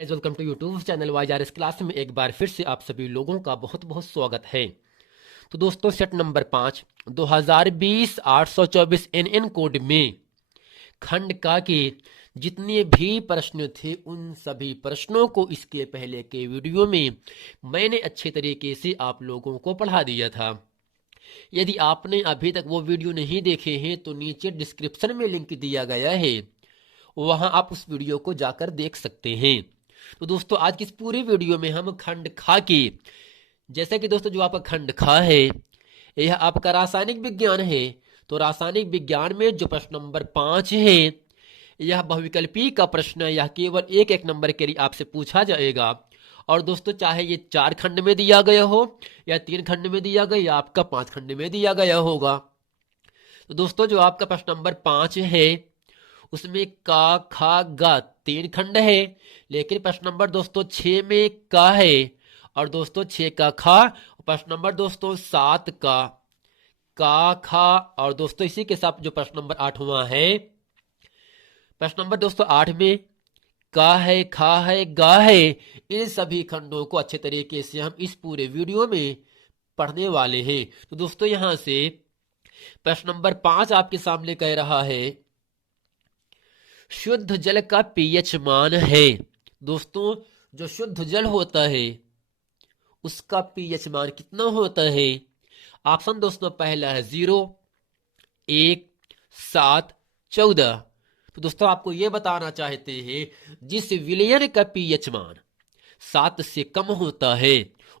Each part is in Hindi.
Welcome to YouTube channel YRS class में एक बार फिर से आप सभी लोगों का बहुत बहुत स्वागत है। तो दोस्तों सेट नंबर 5 2020 824 एनएन कोड में खंड का के जितने भी प्रश्न थे उन सभी प्रश्नों को इसके पहले के वीडियो में मैंने अच्छे तरीके से आप लोगों को पढ़ा दिया था। यदि आपने अभी तक वो वीडियो नहीं देखे हैं तो नीचे डिस्क्रिप्शन में लिंक दिया गया है, वहां आप उस वीडियो को जाकर देख सकते हैं। तो दोस्तों आज की इस पूरी वीडियो में हम खंड खा के, जैसा कि दोस्तों जो आपका खंड खा है यह आपका रासायनिक विज्ञान है, तो रासायनिक विज्ञान में जो प्रश्न नंबर 5 है यह बहुविकल्पी का प्रश्न है। यह केवल एक एक नंबर के लिए आपसे पूछा जाएगा। और दोस्तों चाहे ये 4 खंड में दिया गया हो या 3 खंड में दिया गया या आपका 5 खंड में दिया गया होगा। तो दोस्तों जो आपका प्रश्न नंबर 5 है उसमें का खा गा 3 खंड है, लेकिन प्रश्न नंबर दोस्तों 6 में का है और दोस्तों 6 का खा। प्रश्न नंबर दोस्तों 7 का खा और दोस्तों इसी के साथ जो प्रश्न नंबर 8वां है, प्रश्न नंबर दोस्तों 8 में का है, खा है, गा है। इन सभी खंडों को अच्छे तरीके से हम इस पूरे वीडियो में पढ़ने वाले हैं। तो दोस्तों यहां से प्रश्न नंबर 5 आपके सामने कह रहा है शुद्ध जल का पीएच मान है। दोस्तों जो शुद्ध जल होता है उसका पीएच मान कितना होता है? ऑप्शन दोस्तों पहला है 0, 1, 7, 14। तो दोस्तों आपको यह बताना चाहते हैं जिस विलयन का पीएच मान 7 से कम होता है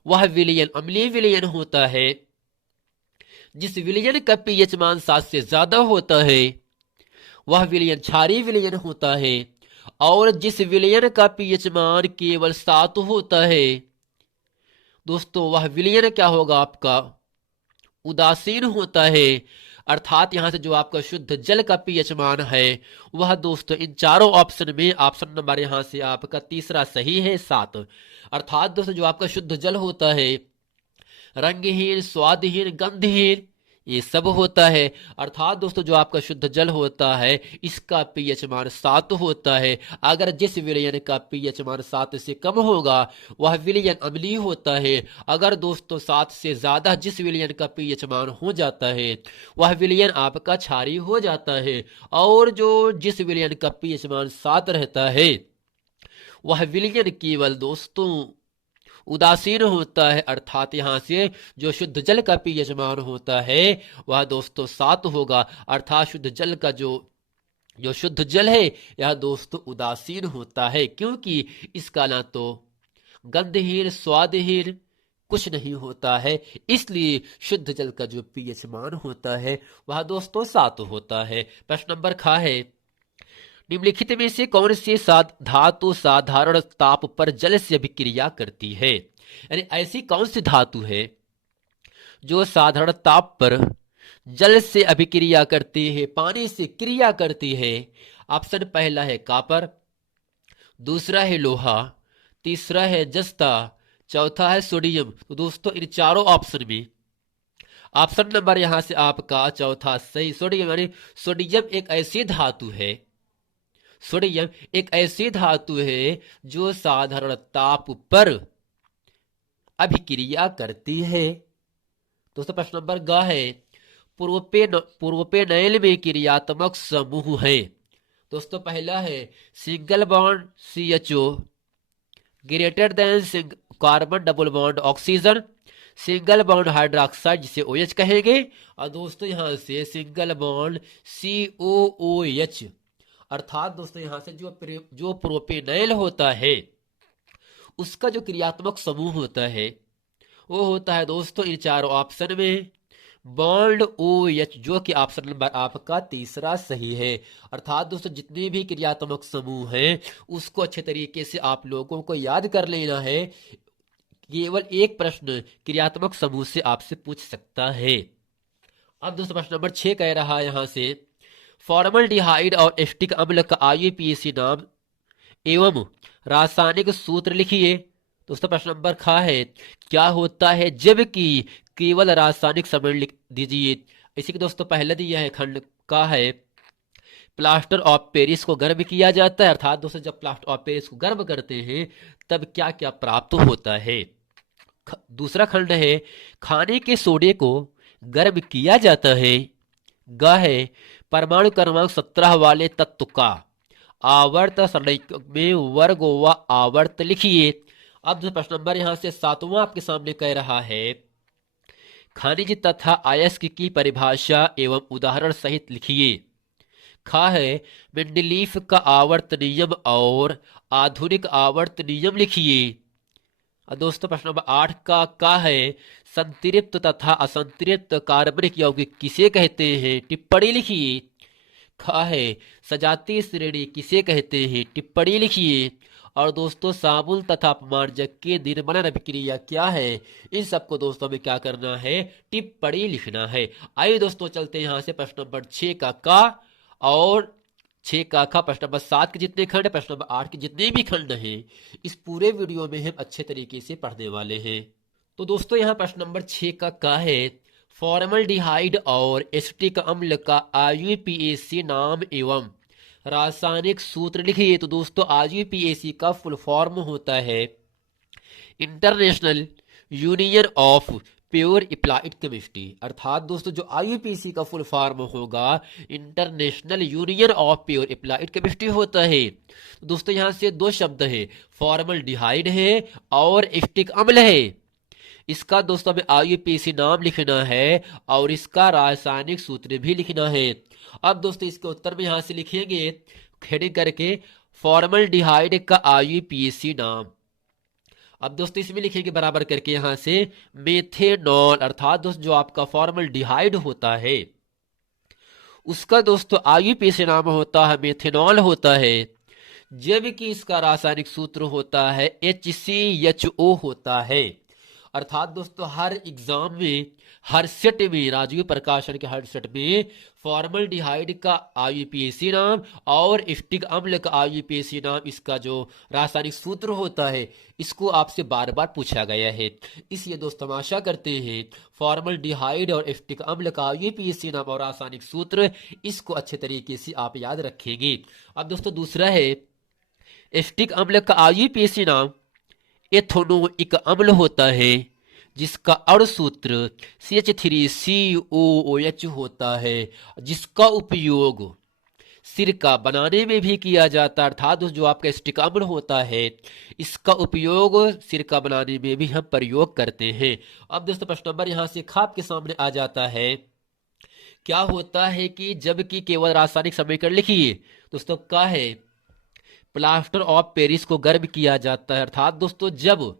वह विलयन अम्लीय विलयन होता है। जिस विलयन का पीएच मान 7 से ज्यादा होता है वह विलयन क्षारीय विलयन होता है। और जिस विलयन का पीएच मान केवल 7 होता है दोस्तों वह विलयन क्या होगा? आपका उदासीन होता है। अर्थात यहां से जो आपका शुद्ध जल का पीएच मान है वह दोस्तों इन चारों ऑप्शन में ऑप्शन नंबर यहां से आपका तीसरा सही है, 7। अर्थात दोस्तों जो आपका शुद्ध जल होता है रंगहीन, स्वादहीन, गंधहीन ये सब होता है। अर्थात दोस्तों जो आपका शुद्ध जल होता है इसका पीएच मान 7 होता है। अगर जिस विलयन का पीएच मान 7 से कम होगा वह विलयन अम्लीय होता है। अगर दोस्तों 7 से ज्यादा जिस विलयन का पीएच मान हो जाता है वह विलयन आपका क्षारीय हो जाता है। और जो जिस विलयन का पीएच मान 7 रहता है वह विलयन केवल दोस्तों उदासीन होता है। अर्थात यहां से जो शुद्ध जल का पीएच मान होता है वह दोस्तों 7 होगा। अर्थात शुद्ध जल का जो शुद्ध जल है यह दोस्तों उदासीन होता है, क्योंकि इसका ना तो गंधहीन, स्वादहीन कुछ नहीं होता है। इसलिए शुद्ध जल का जो पीएच मान होता है वह दोस्तों 7 होता है। प्रश्न नंबर खा है निम्नलिखित में से कौन से धातु साधारण ताप पर जल से अभिक्रिया करती है? यानी ऐसी कौन सी धातु है जो साधारण ताप पर जल से अभिक्रिया करती है, पानी से क्रिया करती है? ऑप्शन पहला है कापर, दूसरा है लोहा, तीसरा है जस्ता, चौथा है सोडियम। तो दोस्तों इन चारों ऑप्शन में ऑप्शन नंबर यहां से आपका चौथा सही, सोडियम। यानी सोडियम एक ऐसी धातु है, सोडियम एक ऐसी धातु है जो साधारण ताप पर अभिक्रिया करती है। दोस्तों प्रश्न नंबर ग है प्रोपेनॉल में क्रियात्मक समूह है। दोस्तों पहला है single bond CHO greater than carbon double bond oxygen, single bond hydroxide जिसे OH कहेंगे, और दोस्तों यहां से सिंगल बॉन्ड COOH। अर्थात दोस्तों यहां से जो प्रोपेनॉल होता है उसका जो क्रियात्मक समूह होता है वो होता है दोस्तों इन चारों ऑप्शन में बॉन्ड OH, जो कि ऑप्शन नंबर आपका तीसरा सही है। अर्थात दोस्तों जितने भी क्रियात्मक समूह हैं उसको अच्छे तरीके से आप लोगों को याद कर लेना है। केवल एक प्रश्न क्रियात्मक समूह से आपसे पूछ सकता है। अब दोस्तों प्रश्न नंबर 6 कह रहा है यहां से फॉर्मल्डिहाइड और एस्टिक अम्ल का IUPAC नाम एवं रासायनिक सूत्र लिखिए। दोस्तों प्रश्न नंबर खा है क्या होता है जबकि केवल रासायनिक समीकरण लिख दीजिए। इसी के दोस्तों पहले दिया है खंड का है प्लास्टर ऑफ पेरिस को गर्म किया जाता है, अर्थात दोस्तों जब प्लास्टर ऑफ पेरिस को गर्म करते हैं तब क्या क्या प्राप्त होता है। दूसरा खंड है खाने के सोडे को गर्म किया जाता है। ग है परमाणु क्रमांक 17 वाले तत्व का आवर्त सारणी में वर्ग व आवर्त लिखिए। अब जो प्रश्न नंबर यहां से 7वां आपके सामने कह रहा है खनिज तथा अयस्क की परिभाषा एवं उदाहरण सहित लिखिए। खा है मेंडलीफ का आवर्त नियम और आधुनिक आवर्त नियम लिखिए। दोस्तों प्रश्न नंबर 8 का है संतृप्त तथा असंतृप्त कार्बनिक यौगिक किसे कहते हैं, टिप्पणी लिखिए। खा है सजातीय श्रेणी किसे कहते हैं, टिप्पणी लिखिए। और दोस्तों साबुन तथा अपमार्जक के निर्माण अभिक्रिया क्या है, इन सबको दोस्तों में क्या करना है, टिप्पणी लिखना है। आइए दोस्तों चलते हैं यहां से प्रश्न नंबर 6 का और 6 का प्रश्न नंबर 7 के जितने खंड, प्रश्न नंबर 8 के जितने भी खंड हैं, इस पूरे वीडियो में हम अच्छे तरीके से पढ़ने वाले हैं। तो दोस्तों यहाँ प्रश्न नंबर 6 का है फॉर्मल्डिहाइड और एसिटिक अम्ल का IUPAC नाम एवं रासायनिक सूत्र लिखिए। तो दोस्तों IUPAC का फुल फॉर्म होता है international union of pure applied chemistry, अर्थात दोस्तों जो IUPAC का फुल फॉर्म होगा international union of pure applied chemistry होता है। तो दोस्तों यहां से दो शब्द है, फॉर्मल्डिहाइड है और एसिटिक अम्ल है। इसका दोस्तों हमें IUPAC नाम लिखना है और इसका रासायनिक सूत्र भी लिखना है। अब दोस्तों इसके उत्तर में यहां से लिखेंगे हेडिंग करके फॉर्मल्डिहाइड का IUPAC नाम। अब दोस्तों इसमें लिखेंगे बराबर करके यहां से मेथेनॉल, अर्थात दोस्तों जो आपका फॉर्मल्डिहाइड होता है उसका दोस्तों IUPAC नाम होता है मेथेनॉल होता है, जबकि इसका रासायनिक सूत्र होता है HCHO होता है। अर्थात दोस्तों हर एग्जाम में, हर सेट में, राजीव प्रकाशन के हर सेट में फॉर्मल्डिहाइड का IUPAC नाम और एसिटिक अम्ल का IUPAC नाम, इसका जो रासायनिक सूत्र होता है इसको आपसे बार बार पूछा गया है। इसलिए दोस्तों हम आशा करते हैं फॉर्मल्डिहाइड और एसिटिक अम्ल का IUPAC नाम और रासायनिक सूत्र इसको अच्छे तरीके से आप याद रखेंगे। अब दोस्तों दूसरा है एसिटिक अम्ल का IUPAC नाम एथोनोइक अम्ल होता है, जिसका अणु सूत्र CH3COOH होता है, जिसका उपयोग सिरका बनाने में भी किया जाता है। अर्थात जो आपका एसिटिक अम्ल होता है इसका उपयोग सिरका बनाने में भी हम प्रयोग करते हैं। अब दोस्तों प्रश्न नंबर यहां से खाप के सामने आ जाता है क्या होता है कि जबकि केवल रासायनिक समीकरण लिखिए। दोस्तों क्या है प्लास्टर ऑफ पेरिस को गर्म किया जाता है, अर्थात दोस्तों जब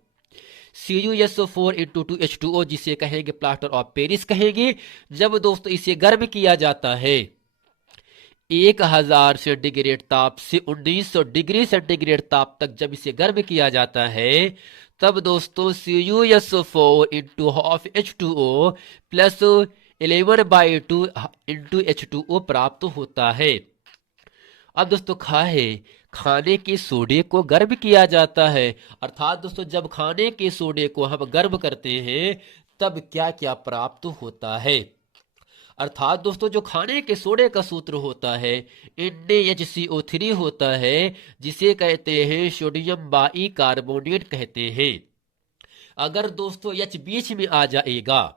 CuSO4 × 2H2O जिसे कहेंगे प्लास्टर ऑफ पेरिस कहेंगे, जब दोस्तों इसे गर्म किया जाता है 1000 सेंटीग्रेड ताप से 1900 डिग्री सेंटीग्रेड ताप तक जब इसे गर्म किया जाता है तब दोस्तों CuSO4 × ½ H2O + 11/2 × H2O प्राप्त होता है। अब दोस्तों खाने के सोडे को गर्म किया जाता है, अर्थात दोस्तों जब खाने के सोडे को हम गर्म करते हैं तब क्या क्या प्राप्त होता है। अर्थात दोस्तों जो खाने के सोडे का सूत्र होता है NaHCO3 होता है, जिसे कहते हैं सोडियम बाइकार्बोनेट कहते हैं। अगर दोस्तों H बीच में आ जाएगा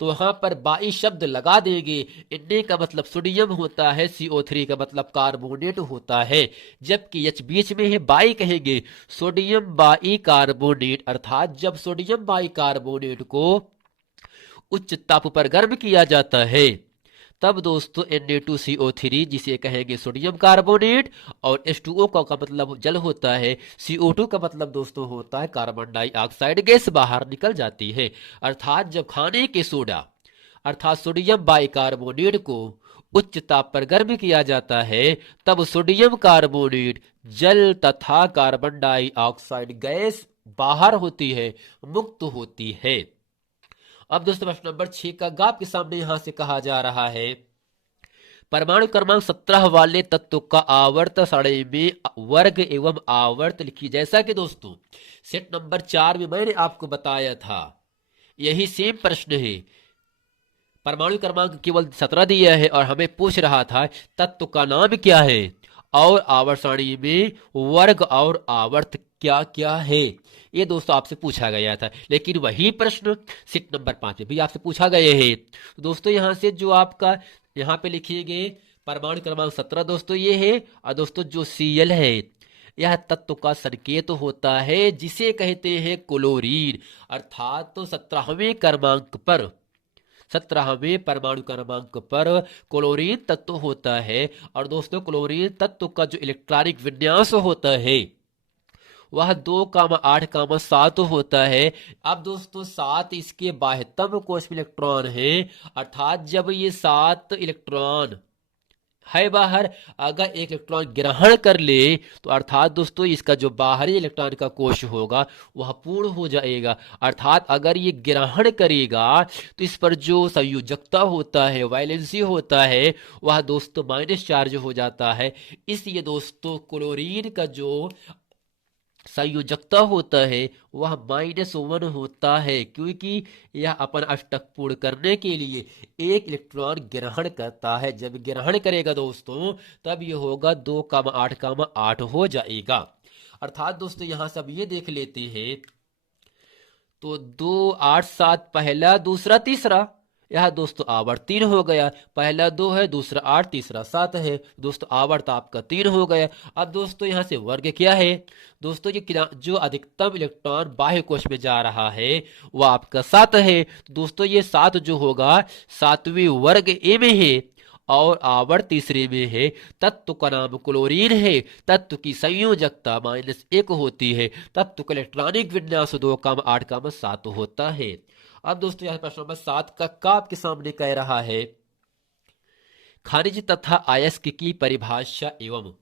तो वहां पर बाई शब्द लगा देंगे। Na का मतलब सोडियम होता है, CO3 का मतलब कार्बोनेट होता है, जबकि H बीच में है बाई कहेंगे सोडियम बाई कार्बोनेट। अर्थात जब सोडियम बाई कार्बोनेट को उच्च ताप पर गर्म किया जाता है तब दोस्तों Na2CO3 जिसे कहेंगे सोडियम कार्बोनेट और H2O का मतलब जल होता है, CO2 का मतलब दोस्तों होता है कार्बन डाइऑक्साइड गैस बाहर निकल जाती है। अर्थात जब खाने के सोडा अर्थात सोडियम बाइकार्बोनेट को उच्च ताप पर गर्म किया जाता है तब सोडियम कार्बोनेट जल तथा कार्बन डाइऑक्साइड गैस बाहर होती है, मुक्त होती है। अब दोस्तों प्रश्न नंबर 6 का गाप के सामने यहां से कहा जा रहा है परमाणु क्रमांक 17 वाले तत्व का आवर्त सारणी में वर्ग एवं आवर्त लिखिए। जैसा कि दोस्तों सेट नंबर 4 में मैंने आपको बताया था, यही सेम प्रश्न है। परमाणु क्रमांक केवल 17 दिया है और हमें पूछ रहा था तत्व का नाम क्या है और आवर्त सारणी में वर्ग और आवर्त क्या क्या है। ये दोस्तों आपसे पूछा गया था, लेकिन वही प्रश्न सीट नंबर 5 में भी आपसे पूछा गया है। तो दोस्तों यहां से जो आपका यहाँ पे लिखिएगे परमाणु क्रमांक 17 दोस्तों ये है। और दोस्तों जो Cl है यह तत्व का संकेत होता है जिसे कहते हैं क्लोरीन। अर्थात तो 17वें क्रमांक पर 17वें परमाणु क्रमांक पर क्लोरीन तत्व होता है। और दोस्तों क्लोरीन तत्व का जो इलेक्ट्रॉनिक विन्यास होता है वह 2,8,7 होता है। अब दोस्तों 7 इसके बाह्यतम कोश में इलेक्ट्रॉन है, अर्थात जब ये 7 इलेक्ट्रॉन है बाहर, अगर एक इलेक्ट्रॉन ग्रहण कर ले तो अर्थात दोस्तों इसका जो बाहरी इलेक्ट्रॉन का कोश होगा वह पूर्ण हो जाएगा। अर्थात अगर ये ग्रहण करेगा तो इस पर जो संयोजकता होता है, वैलेंसी होता है, वह दोस्तों माइनस चार्ज हो जाता है। इसलिए दोस्तों क्लोरीन का जो संयोजकता होता है वह -1 होता है, क्योंकि यह अपन अष्टक पूर्ण करने के लिए एक इलेक्ट्रॉन ग्रहण करता है। जब ग्रहण करेगा दोस्तों तब यह होगा 2,8,8 हो जाएगा। अर्थात दोस्तों यहां से अब ये देख लेते हैं तो 2, 8, 7 पहला, दूसरा, तीसरा, यह दोस्तों आवर्त 3 हो गया। पहला 2 है, दूसरा 8, तीसरा 7 है। दोस्तों आवर्त आपका 3 हो गया। अब दोस्तों यहां से वर्ग क्या है दोस्तों, जो अधिकतम इलेक्ट्रॉन बाह्य कोश में जा रहा है वह आपका 7 है। तो दोस्तों ये 7 जो होगा 7वीं वर्ग ए में है और आवर्त तीसरे में है। तत्व का नाम क्लोरीन है। तत्व की संयोजकता -1 होती है। तत्व का इलेक्ट्रॉनिक विन्यास 2,8,7 होता है। अब दोस्तों यहां प्रश्न नंबर 7 का आपके सामने कह रहा है खनिज तथा अयस्क की परिभाषा एवं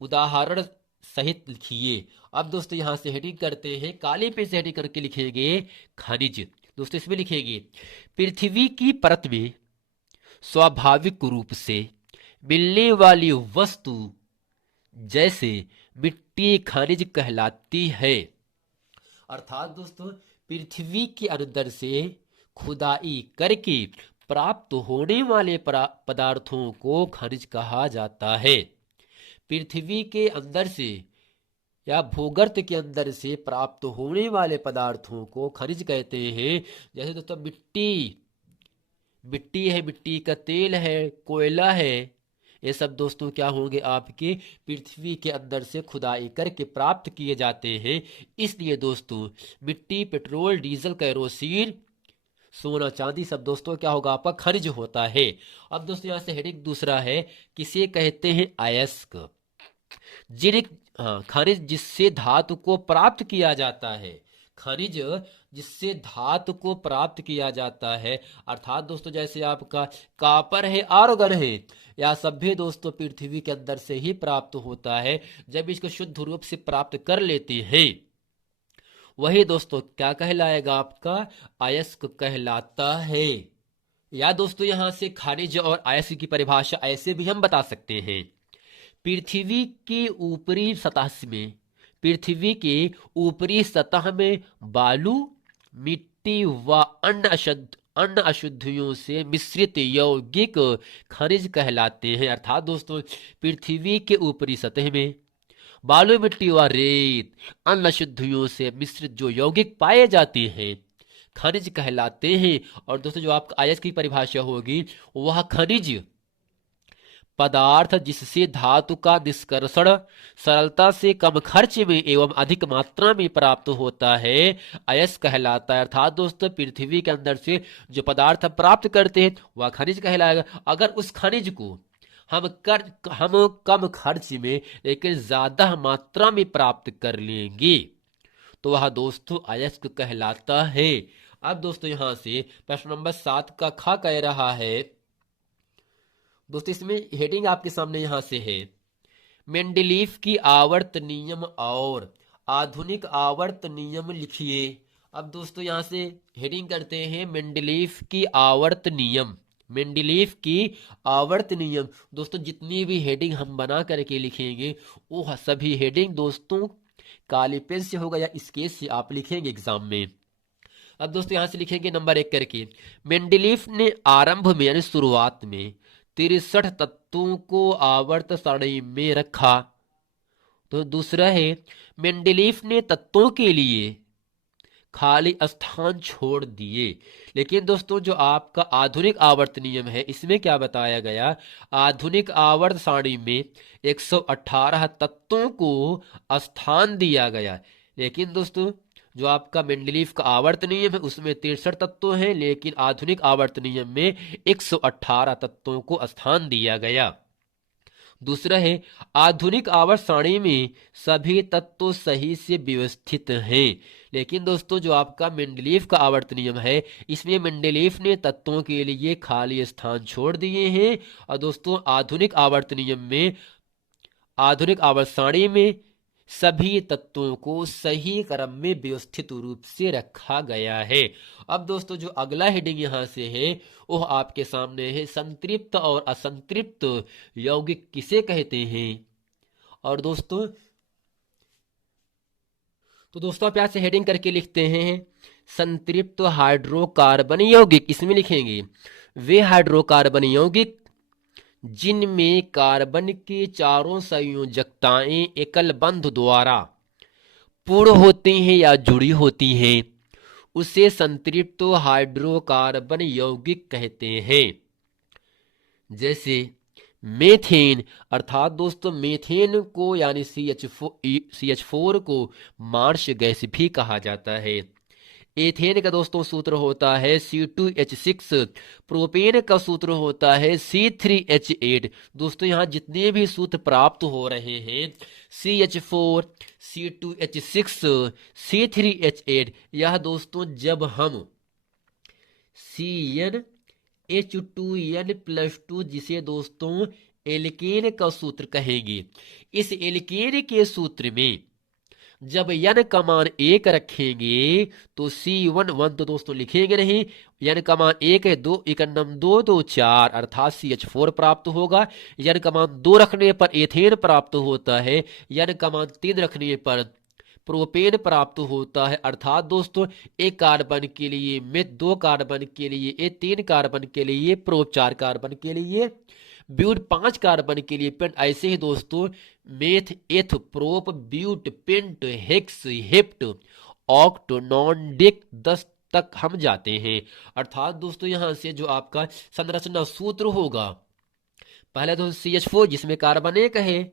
उदाहरण सहित लिखिए। अब दोस्तों यहां से हेडिंग करते हैं, काले पे से हेडिंग करके लिखेंगे खनिज। दोस्तों इसमें लिखेंगे पृथ्वी की परत में स्वाभाविक रूप से मिलने वाली वस्तु जैसे मिट्टी खनिज कहलाती है। अर्थात दोस्तों पृथ्वी के अंदर से खुदाई करके प्राप्त होने वाले पदार्थों को खनिज कहा जाता है। पृथ्वी के अंदर से या भूगर्भ के अंदर से प्राप्त होने वाले पदार्थों को खनिज कहते हैं। जैसे दोस्तों मिट्टी है, मिट्टी का तेल है, कोयला है, ये सब दोस्तों क्या होंगे आपके पृथ्वी के अंदर से खुदाई करके प्राप्त किए जाते हैं। इसलिए दोस्तों मिट्टी, पेट्रोल, डीजल, कैरोसिन, सोना, चांदी सब दोस्तों क्या होगा आपका खनिज होता है। अब दोस्तों यहां से हेडिंग दूसरा है, किसे कहते हैं अयस्क। खनिज जिससे धातु को प्राप्त किया जाता है। खनिज जिससे धातु को प्राप्त किया जाता है। अर्थात दोस्तों जैसे आपका कॉपर है, आर्गन है, या सभी दोस्तों पृथ्वी के अंदर से ही प्राप्त होता है। जब इसको शुद्ध रूप से प्राप्त कर लेते हैं वही दोस्तों क्या कहलाएगा आपका अयस्क कहलाता है। या दोस्तों यहां से खनिज और अयस्क की परिभाषा ऐसे भी हम बता सकते हैं, पृथ्वी की ऊपरी सतह में बालू, मिट्टी व अन्य अशुद्धियों से मिश्रित यौगिक खनिज कहलाते हैं। अर्थात दोस्तों पृथ्वी के ऊपरी सतह में बालू, मिट्टी व रेत अन्य अशुद्धियों से मिश्रित जो यौगिक पाए जाते हैं खनिज कहलाते हैं। और दोस्तों जो आपका अयस्क की परिभाषा होगी वह खनिज पदार्थ जिससे धातु का निष्कर्षण सरलता से कम खर्च में एवं अधिक मात्रा में प्राप्त होता है अयस्क कहलाता है। अर्थात दोस्तों पृथ्वी के अंदर से जो पदार्थ प्राप्त करते हैं वह खनिज कहलाएगा। अगर उस खनिज को हम कम खर्च में लेकिन ज्यादा मात्रा में प्राप्त कर लेंगे तो वह दोस्तों अयस्क कहलाता है। अब दोस्तों यहां से प्रश्न नंबर 7 का खा कह रहा है दोस्तों, इसमें हेडिंग आपके सामने यहां से है, मेंडलीफ की आवर्त नियम और आधुनिक आवर्त नियम लिखिए। अब दोस्तों यहां से हेडिंग करते हैं मेंडलीफ की आवर्त नियम। मेंडलीफ की आवर्त नियम दोस्तों जितनी भी हेडिंग हम बना करके लिखेंगे वो सभी हेडिंग दोस्तों काली पेन से होगा या स्केच से आप लिखेंगे एग्जाम में। अब दोस्तों यहां से लिखेंगे नंबर 1 करके। मेंडलीफ ने आरंभ में यानी शुरुआत में 63 तत्वों को आवर्त सारणी में रखा। तो दूसरा है, मेंडलीफ ने तत्वों के लिए खाली स्थान छोड़ दिए। लेकिन दोस्तों जो आपका आधुनिक आवर्त नियम है इसमें क्या बताया गया, आधुनिक आवर्त सारणी में 118 तत्वों को स्थान दिया गया। लेकिन दोस्तों जो आपका मेंडलीफ का आवर्त नियम है उसमें 63 तत्व हैं, लेकिन आधुनिक आवर्त नियम में 118 तत्वों को स्थान दिया गया। दूसरा है, आधुनिक आवर्त सारणी में सभी तत्व सही से व्यवस्थित हैं। लेकिन दोस्तों जो आपका मेंडलीफ का आवर्त नियम है इसमें मेंडलीफ ने तत्वों के लिए खाली स्थान छोड़ दिए हैं। और दोस्तों आधुनिक आवर्त नियम में, आधुनिक आवर्त सारणी में सभी तत्वों को सही क्रम में व्यवस्थित रूप से रखा गया है। अब दोस्तों जो अगला हेडिंग यहां से है वह आपके सामने है, संतृप्त और असंतृप्त यौगिक किसे कहते हैं। और दोस्तों आप यहाँ से हेडिंग करके लिखते हैं संतृप्त हाइड्रोकार्बन यौगिक। इसमें लिखेंगे वे हाइड्रोकार्बन यौगिक जिनमें कार्बन के चारों संयोजकताएं एकल बंध द्वारा पूर्ण होती हैं या जुड़ी होती हैं उसे संतृप्त हाइड्रोकार्बन यौगिक कहते हैं। जैसे मेथेन, अर्थात दोस्तों मेथेन को यानी CH4 को मार्श गैस भी कहा जाता है। एथेन का दोस्तों सूत्र होता है C2H6, प्रोपेन का सूत्र होता है C3H8। दोस्तों यहाँ जितने भी सूत्र प्राप्त हो रहे हैं CH4, C2H6, C3H8, यह दोस्तों जब हम CnH2n+2 जिसे दोस्तों एल्केन का सूत्र कहेंगे, इस एल्केन के सूत्र में जब n का मान 1 रखेंगे तो C11 तो दोस्तों लिखेंगे नहीं, n का मान 1 है, 2 1 2 2 4 अर्थात CH4 प्राप्त होगा। n का मान 2 रखने पर एथेन प्राप्त होता है, n का मान 3 रखने पर प्रोपेन प्राप्त होता है। अर्थात दोस्तों एक कार्बन के लिए मेथ, 2 कार्बन के लिए ए, 3 कार्बन के लिए प्रोप, 4 कार्बन के लिए ब्यूट, 5 कार्बन के लिए पेंट। ऐसे ही दोस्तों meth, eth, prop, but, pent, hex, hept, oct, non, dec 10 तक हम जाते हैं। अर्थात दोस्तों यहां से जो आपका संरचना सूत्र होगा, पहले तो CH4 जिसमें कार्बन 1 है,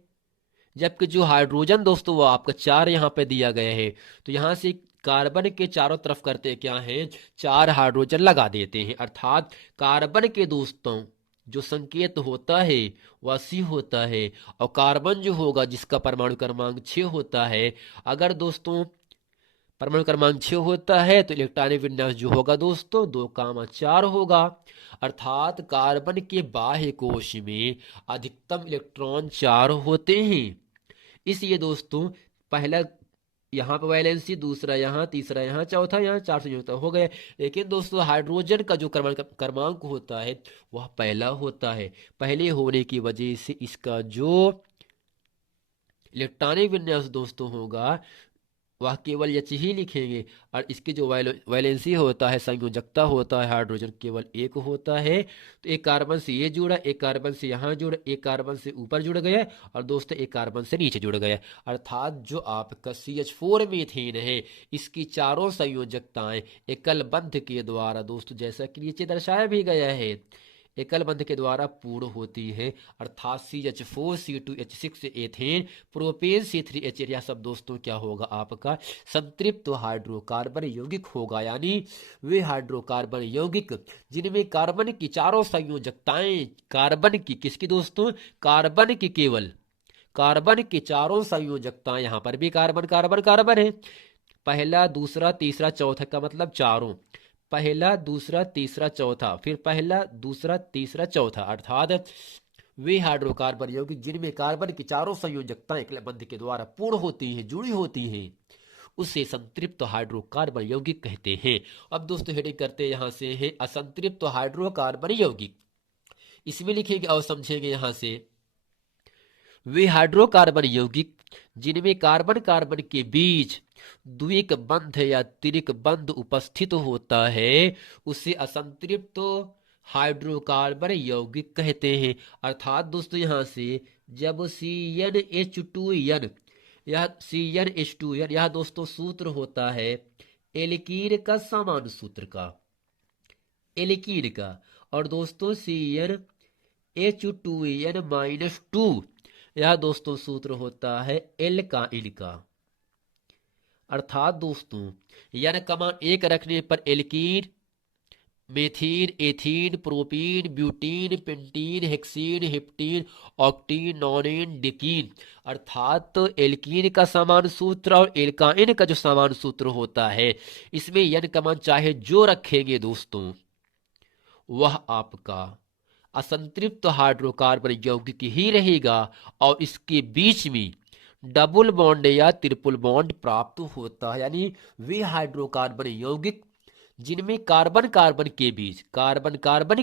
जबकि जो हाइड्रोजन दोस्तों वो आपका 4 यहाँ पे दिया गया है। तो यहाँ से कार्बन के चारों तरफ करते क्या है, 4 हाइड्रोजन लगा देते हैं। अर्थात कार्बन के दोस्तों जो संकेत होता है वह C होता है, और कार्बन जो होगा जिसका परमाणु क्रमांक 6 होता है, अगर दोस्तों परमाणु क्रमांक 6 होता है तो इलेक्ट्रॉनिक विन्यास जो होगा दोस्तों 2,4 होगा। अर्थात कार्बन के बाह्य कोश में अधिकतम इलेक्ट्रॉन 4 होते हैं। इसलिए दोस्तों पहला यहाँ पर वैलेंसी, दूसरा यहाँ, तीसरा यहाँ, चौथा यहाँ, 4 संयुक्त हो गए। लेकिन दोस्तों हाइड्रोजन का जो क्रमांक होता है वह पहला होता है। पहले होने की वजह से इसका जो इलेक्ट्रॉनिक विन्यास दोस्तों होगा वह केवल H ही लिखेंगे, और इसके जो वैलेंसी होता है, संयोजकता होता है हाइड्रोजन केवल 1 होता है। तो एक कार्बन से ये जुड़ा, एक कार्बन से यहाँ जुड़ा, एक कार्बन से ऊपर जुड़ गया, और दोस्तों एक कार्बन से नीचे जुड़ गया। अर्थात जो आपका CH4 मीथेन है इसकी चारों संयोजकताएं एकल बंध के द्वारा दोस्तों जैसा कि नीचे दर्शाया भी गया है एकल बंध के द्वारा पूर्ण होती है। अर्थात CH4, C2H6 ethane, propane, C3H8 यह सब दोस्तों क्या होगा आपका संतृप्त हाइड्रोकार्बन यौगिक होगा। यानी वे हाइड्रोकार्बन यौगिक जिनमें कार्बन की चारों संयोजकताएं, कार्बन की किसकी दोस्तों, कार्बन की, केवल कार्बन की चारों संयोजकताएं, यहां पर भी कार्बन कार्बन कार्बन है, पहला दूसरा तीसरा चौथा का मतलब चारों, पहला दूसरा तीसरा चौथा, फिर पहला दूसरा तीसरा चौथा। अर्थात वे हाइड्रोकार्बन यौगिक जिनमें कार्बन की चारों संयोजकताएं एकल बंध के द्वारा पूर्ण होती हैं, जुड़ी होती हैं, उसे संतृप्त हाइड्रोकार्बन यौगिक कहते हैं। अब दोस्तों हेडिंग करते हैं यहां से है असंतृप्त हाइड्रोकार्बन यौगिक। इसमें लिखेंगे और समझेंगे यहां से वे हाइड्रोकार्बन यौगिक जिनमें कार्बन कार्बन के बीच द्विक बंध या त्रिक बंध उपस्थित होता है उसे असंतृप्त हाइड्रोकार्बन यौगिक कहते हैं। अर्थात दोस्तों यहाँ से जब CnH2n यह CnH2n यह दोस्तों सूत्र होता है एल्कीन का सामान्य सूत्र का, एल्कीन का, और दोस्तों CnH2n-2 यह दोस्तों सूत्र होता है एल्काइन का। अर्थात दोस्तों यन कमान एक रखने पर alkene, methene, ethene, propene, butene, pentene, hexene, heptene, octene, nonene, decene. अर्थात तो एल्कीन का समान सूत्र और एल्काइन का जो समान सूत्र होता है इसमें यन कमान चाहे जो रखेंगे दोस्तों वह आपका असंतृप्त हाइड्रोकार्बन यौगिक ही रहेगा और इसके बीच में डबल बॉन्ड या ट्रिपल बॉन्ड प्राप्त होता है। यानी वे हाइड्रोकार्बन यौगिक जिनमें कार्बन कार्बन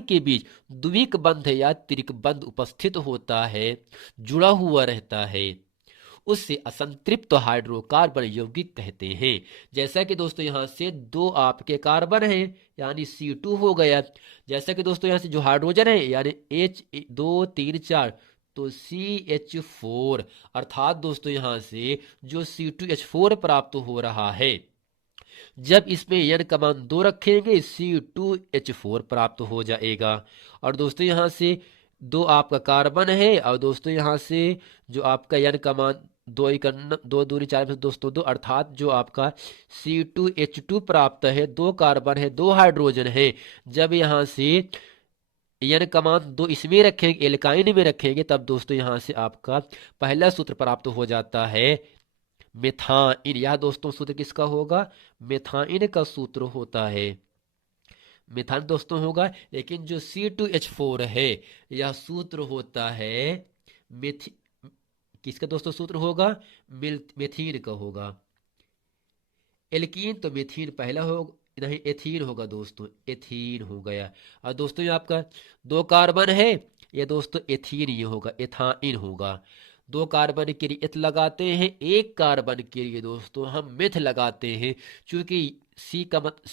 के बीच द्विक बंध या त्रिक बंध उपस्थित होता है, जुड़ा हुआ रहता है, उससे असंतृप्त हाइड्रोकार्बन यौगिक कहते हैं। जैसा कि दोस्तों यहाँ से दो आपके कार्बन है यानी C2 हो गया, जैसा कि दोस्तों यहाँ से जो हाइड्रोजन है यानी H2 3 4 तो CH4। अर्थात दोस्तों यहाँ से जो C2H4 प्राप्त हो रहा है जब इसमें n कमान 2 रखेंगे C2H4 प्राप्त हो जाएगा। और दोस्तों यहाँ से दो आपका कार्बन है और दोस्तों यहाँ से जो आपका n कमान 2 दूरी 4 में दोस्तों 2 अर्थात जो आपका C2H2 प्राप्त है, 2 कार्बन है 2 हाइड्रोजन है। जब यहाँ से n कमान 2 इसमें रखेंगे एल्काइन में रखेंगे तब दोस्तों यहाँ से आपका पहला सूत्र प्राप्त हो जाता है मेथाइन। यह दोस्तों सूत्र किसका होगा? मेथाइन का सूत्र होता है, मेथाइन दोस्तों होगा। लेकिन जो C2H4 है यह सूत्र होता है किसका दोस्तों सूत्र होगा? मेथीन का होगा। एल्कीन तो मेथीन पहला होगा, नहीं एथीन होगा दोस्तों, एथीन हो गया। और दोस्तों ये आपका 2 कार्बन है ये दोस्तों एथीन ये होगा, एथाइन होगा। 2 कार्बन के लिए एथ लगाते हैं, 1 कार्बन के लिए दोस्तों हम मेथ लगाते हैं। चूंकि सी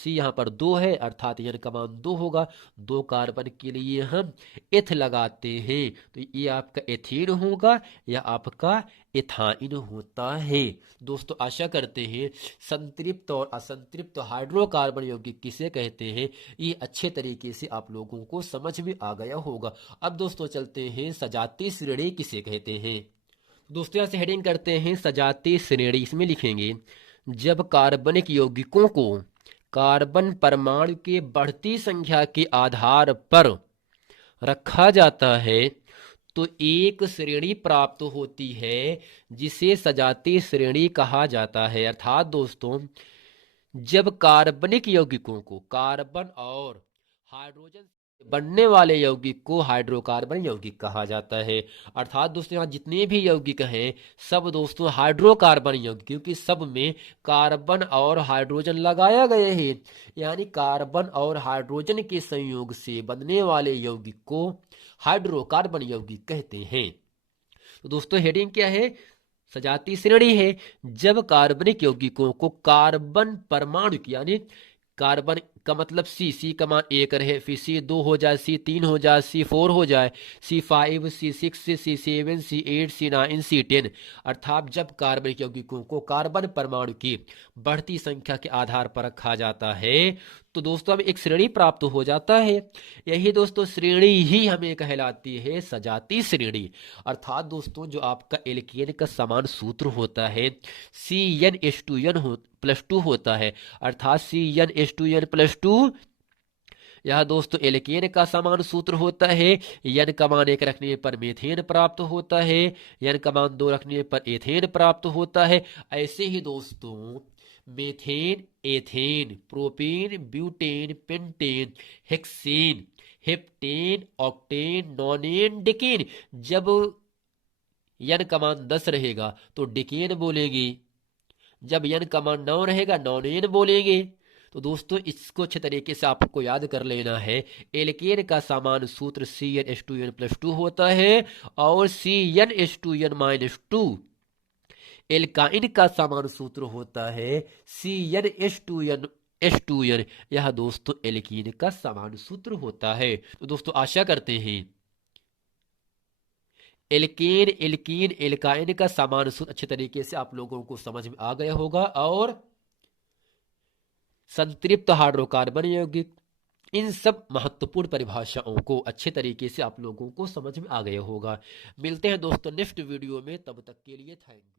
यहाँ पर 2 है अर्थात यह का मान 2 होगा, 2 कार्बन के लिए हम एथ लगाते हैं तो ये आपका एथीन होगा या आपका एथाइन होता है। दोस्तों आशा करते हैं संतृप्त और असंतृप्त हाइड्रोकार्बन यौगिक किसे कहते हैं ये अच्छे तरीके से आप लोगों को समझ में आ गया होगा। अब दोस्तों चलते हैं सजातीय श्रेणी किसे कहते हैं। दोस्तों यहाँ से हेडिंग करते हैं सजातीय श्रेणी। इसमें लिखेंगे जब कार्बनिक यौगिकों को कार्बन परमाणु के बढ़ती संख्या के आधार पर रखा जाता है तो एक श्रेणी प्राप्त होती है जिसे सजातीय श्रेणी कहा जाता है। अर्थात दोस्तों जब कार्बनिक यौगिकों को कार्बन और हाइड्रोजन बनने वाले यौगिक को हाइड्रोकार्बन यौगिक कहा जाता है। अर्थात दोस्तों यहाँ जितने भी यौगिक हैं सब दोस्तों हाइड्रोकार्बन यौगिक, क्योंकि सब में कार्बन और हाइड्रोजन लगाया गए हैं, यानी कार्बन और हाइड्रोजन के संयोग से बनने वाले यौगिक को हाइड्रोकार्बन यौगिक कहते हैं। तो दोस्तों हेडिंग क्या है? सजातीय श्रेणी है जब कार्बनिक यौगिकों को कार्बन परमाणु यानी कार्बन का मतलब सी का मान 1 रहे, फिर C2 हो जाए, C3 हो जाए, C4 हो जाए, C5 C6 C7 C8 C9 C10। अर्थात जब कार्बनिक यौगिकों को कार्बन परमाणु की बढ़ती संख्या के आधार पर रखा जाता है तो दोस्तों हमें एक श्रेणी प्राप्त हो जाता है। यही दोस्तों श्रेणी ही हमें कहलाती है सजातीय श्रेणी। अर्थात दोस्तों जो आपका एल्केन का समान सूत्र होता है CnH2n+2 होता है, अर्थात CnH2n+2 यह दोस्तों एल्केन का समान सूत्र होता है। n का मान 1 रखने पर मीथेन प्राप्त होता है, n का मान 2 रखने पर एथेन प्राप्त होता है। ऐसे ही दोस्तों methane, ethane, propane, butane, pentane, hexane, heptane, octane, nonane, decane. जब n का मान 10 रहेगा तो डिकेन बोलेंगे, जब n का मान 9 रहेगा नॉनेन बोलेंगे। तो दोस्तों इसको अच्छे तरीके से आपको याद कर लेना है। एल्केन का सामान्य सूत्र CnH2n+2 होता है और CnH2n-2। एल्काइन का सामान्य सूत्र होता है CnH2n। यह दोस्तों एल्कीन का सामान्य सूत्र होता है। तो दोस्तों आशा करते हैं एल्केन, एल्कीन, एल्काइन का सामान्य सूत्र अच्छे तरीके से आप लोगों को समझ में आ गया होगा और संतृप्त हाइड्रोकार्बन यौगिक, इन सब महत्वपूर्ण परिभाषाओं को अच्छे तरीके से आप लोगों को समझ में आ गया होगा। मिलते हैं दोस्तों नेक्स्ट वीडियो में, तब तक के लिए थैंक यू।